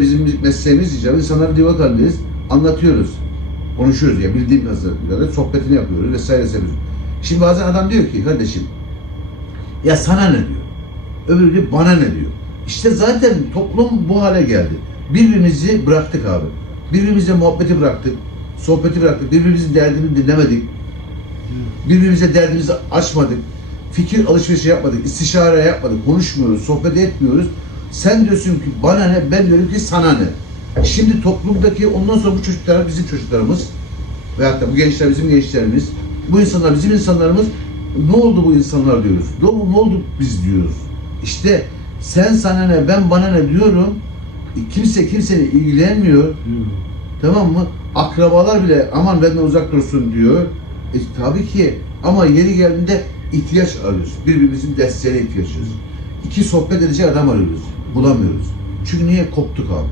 Bizim mesleğimiz icabı insanlara diyalog halindeyiz. Anlatıyoruz. Konuşuyoruz ya bildiğim kadarıyla sohbetini yapıyoruz vesaire yapıyoruz. Şimdi bazen adam diyor ki kardeşim ya sana ne diyor. Öbürü diyor bana ne diyor. İşte zaten toplum bu hale geldi. Birbirimizi bıraktık abi. Birbirimize muhabbeti bıraktık. Sohbeti bıraktık. Birbirimizin derdini dinlemedik. Birbirimize derdimizi açmadık. Fikir alışverişi yapmadık. istişare yapmadık. Konuşmuyoruz. Sohbet etmiyoruz. Sen diyorsun ki bana ne? Ben diyorum ki sana ne? Şimdi toplumdaki ondan sonra bu çocuklar bizim çocuklarımız veyahut da bu gençler bizim gençlerimiz. Bu insanlar bizim insanlarımız. Ne oldu bu insanlar diyoruz. Ne oldu, ne oldu biz diyoruz. İşte sen sana ne, ben bana ne diyorum. E, Kimse kimseyle ilgilenmiyor. Tamam mı? Akrabalar bile aman benden uzak dursun diyor. E, tabii ki ama yeri geldiğinde ihtiyaç arıyoruz. Birbirimizin desteğine ihtiyaç arıyoruz. İki sohbet edecek adam arıyoruz. Bulamıyoruz. Çünkü niye koptuk abi?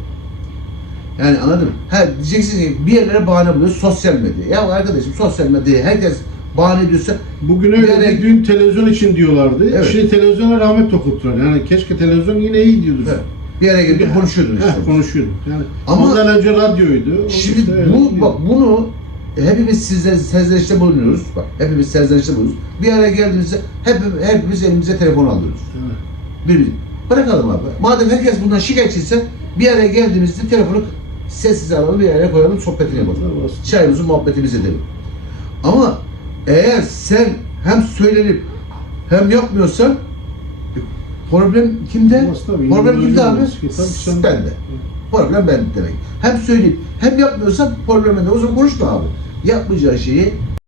Yani anladın mı? Ha, diyeceksin ki bir yerlere bahane buluyoruz. Sosyal medya. Ya arkadaşım sosyal medyaya herkes bahane ediyorsa Bugün öyle de dün televizyon için diyorlardı. Evet. Şimdi televizyona rahmet okuttular. Yani keşke televizyon yine iyi diyordu. evet, bir yere gelip konuşuyordun işte. Heh, konuşuyorduk. Yani Ama- ondan önce radyoydu. Şimdi İşte bu bak bunu hepimiz sizler serzenişte bulunuyoruz. Bak hepimiz serzenişte bulunuyoruz. Bir araya geldiğimizde hepimiz, hepimiz elimize telefon alıyoruz. Evet. Bir, bırakalım abi. Madem herkes bundan şikayetçiyse bir araya geldiğimizde telefonu sessiz alalım bir araya koyalım sohbetini yapalım. Tamam. Çayımızı muhabbetimizi edelim. Ama eğer sen hem söylenip hem yapmıyorsan problem kimde? Tabii, Problem kimde abi? sen- Bende. Problem ben demek. Hem söyleyip hem yapmıyorsan problem bende. O zaman konuşma abi. Yapmayacağı şeyi